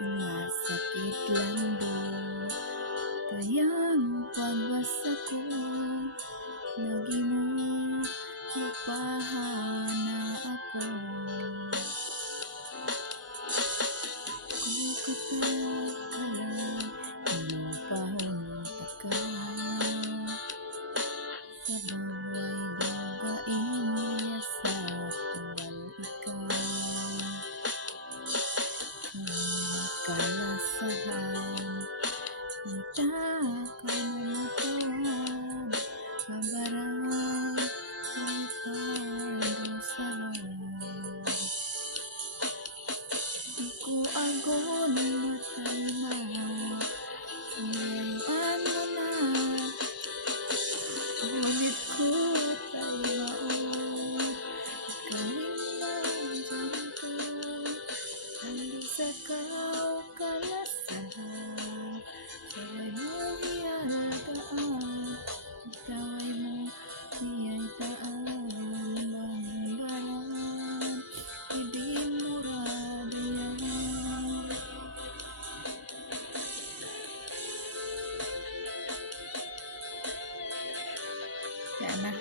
Masakit lando, kayang pagbasa ko, nagimo upahana ako. Kung katakala, inupahunta ka, sa baway lugain niya sa tunggal ikaw. Kalasahan, minta ka mamatad, kabarang ay parusahan. Di ko agon matalma, sinayuan mo na, ulit ko tayo maot, ikawin lang dyan ko, hanggang sa kalasahan, saway mo hiyadaan, saway mo hiyadaan, banggaran, hindi mo radayan. Yan na.